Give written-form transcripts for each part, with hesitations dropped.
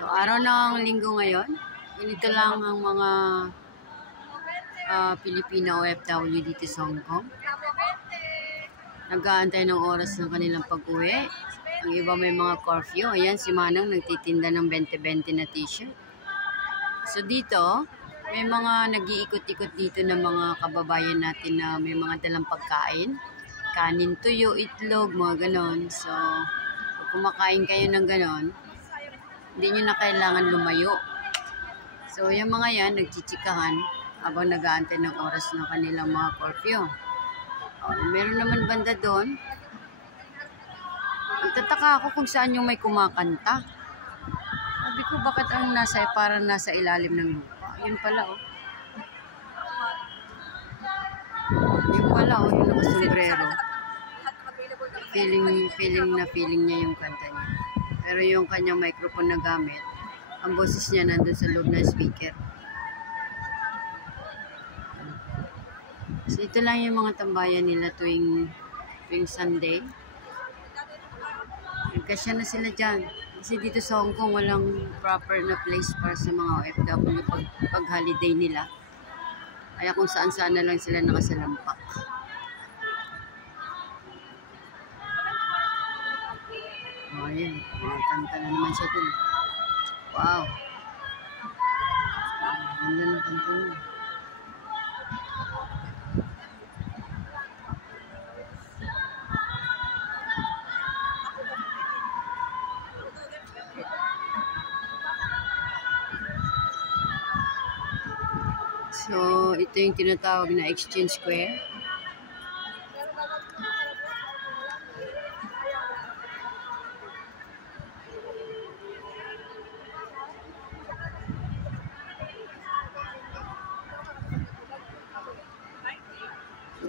So, araw ng linggo ngayon. Ganito lang ang mga Pilipino OFW dito sa Hong Kong. Nag-aantay ng oras ng kanilang pag-uwi. Ang iba may mga curfew. Ayan, si Manang nagtitinda ng 20-20 na t-shirt. So, dito, may mga nag-iikot-ikot dito ng mga kababayan natin na may mga dalang pagkain. Kanin, tuyo, itlog, mga ganon. So, pag kumakain kayo ng ganon, hindi nyo na kailangan lumayo. So, yung mga yan, nagchichikahan habang nag-aantay ng oras ng kanilang mga curfew. Meron naman banda doon. Nagtataka ako kung saan yung may kumakanta. Sabi ko, bakit ang parang nasa ilalim ng lupa? Yun pala, oh. Yun pala, oh, yung nakasombrero. Feeling niya yung kanta niya. Pero yung kanyang microphone na gamit, ang boses niya nandun sa loob ng speaker. So, ito lang yung mga tambayan nila tuwing Sunday. Nagkasya na sila dyan. Kasi dito sa Hong Kong, walang proper na place para sa mga OFW pag holiday nila. Kaya kung saan-saan na lang sila nakasalampak. Ayan, kanta na naman siya dun. Wow! Ganda na kanta niya. So, ito yung tinatawag na Exchange Square.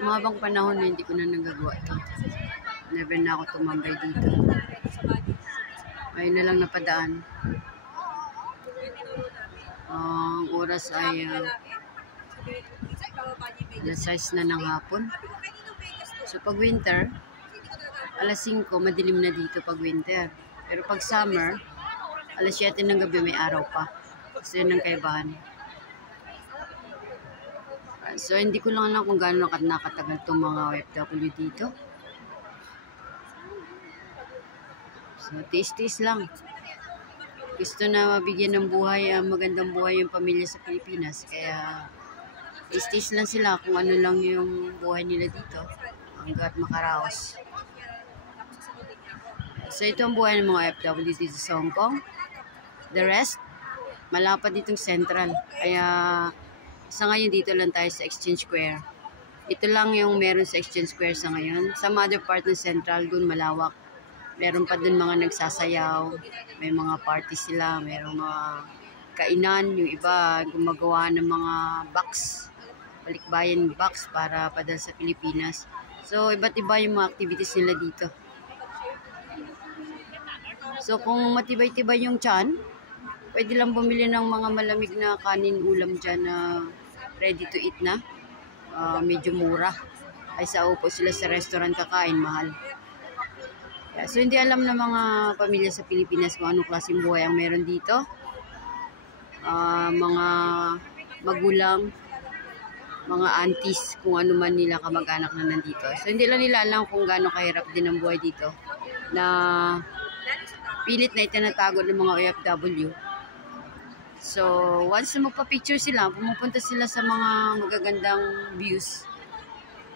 Umabang panahon na hindi ko na nagagawa ito. Never na ako tumambay dito. Ayun na lang napadaan. Ang oras ay alas 6 na ng hapon. So pag winter, alas 5 madilim na dito pag winter. Pero pag summer, alas 7 ng gabi may araw pa. So yun ang kaibahan. So, hindi ko lang alam kung gaano nakatagal itong mga OFW dito. So, tiis-tiis lang. Gusto na mabigyan ng buhay, magandang buhay yung pamilya sa Pilipinas. Kaya, tiis-tiis lang sila kung ano lang yung buhay nila dito. Hanggat makaraos. So, ito ang buhay ng mga OFW dito sa Hong Kong. The rest, malapad ditong central. Kaya, sa ngayon, dito lang tayo sa Exchange Square. Ito lang yung meron sa Exchange Square sa ngayon. Sa other part ng Central, dun malawak. Meron pa dun mga nagsasayaw. May mga party sila. Merong mga kainan. Yung iba, gumagawa ng mga box. Balikbayan box para padala sa Pilipinas. So, iba't iba yung mga activities nila dito. So, kung matibay-tibay yung tiyan, pwede lang bumili ng mga malamig na kanin ulam dyan na ready to eat na. Medyo mura. Ay sa upo sila sa restaurant kakain, mahal. Yeah, so hindi alam ng mga pamilya sa Pilipinas kung anong klaseng buhay ang meron dito. Mga magulang, mga aunties, kung ano man nila kamag-anak na nandito. So hindi lang nila alam kung gaano kahirap din ang buhay dito. Na pilit na itinatago ng mga OFW. So, once na magpa-picture sila, pumupunta sila sa mga magagandang views.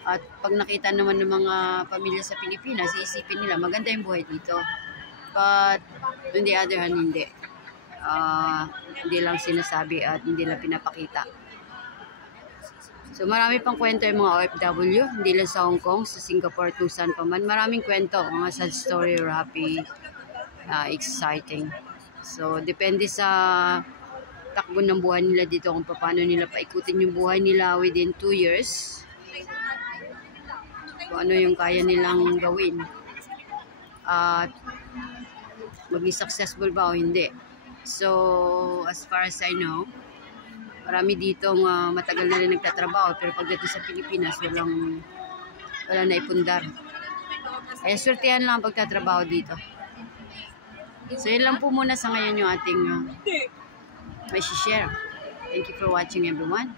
At pag nakita naman ng mga pamilya sa Pilipinas, iisipin nila, maganda yung buhay dito. But, on the other hand, hindi. Hindi lang sinasabi at hindi lang pinapakita. So, marami pang kwento yung mga OFW, hindi lang sa Hong Kong, sa Singapore, kung saan pa man. Maraming kwento, mga sad story or happy, exciting. So, depende sa takbo ng buhay nila dito kung paano nila paikutin yung buhay nila within 2 years. Kung ano yung kaya nilang gawin. At maging successful ba o hindi. So, as far as I know, marami dito matagal na rin nagtatrabaho. Pero pagdating sa Pilipinas, wala na ipundar. Kaya swertihan lang ang pagtatrabaho dito. So, yun lang po muna sa ngayon yung ating may share. Thank you for watching, everyone.